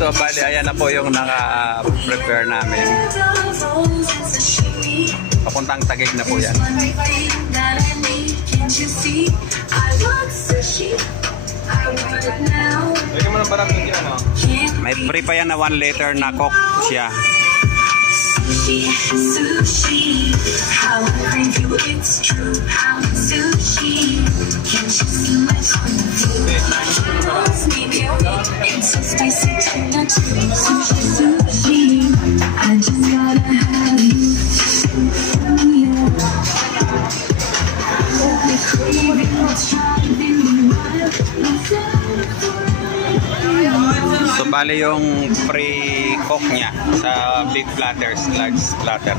So, bali, ayan na po yung naka-prepare namin. Papuntang Taguig na po yan. May free pa yan na 1 liter na Coke siya. Sushi, how I crave you, it's true. How it's sushi, can't you see my food? It's so spicy tonight. Sushi, sushi, I just gotta have you. The craving was driving me wild. So bali yung free Coke niya sa big platters, large platter.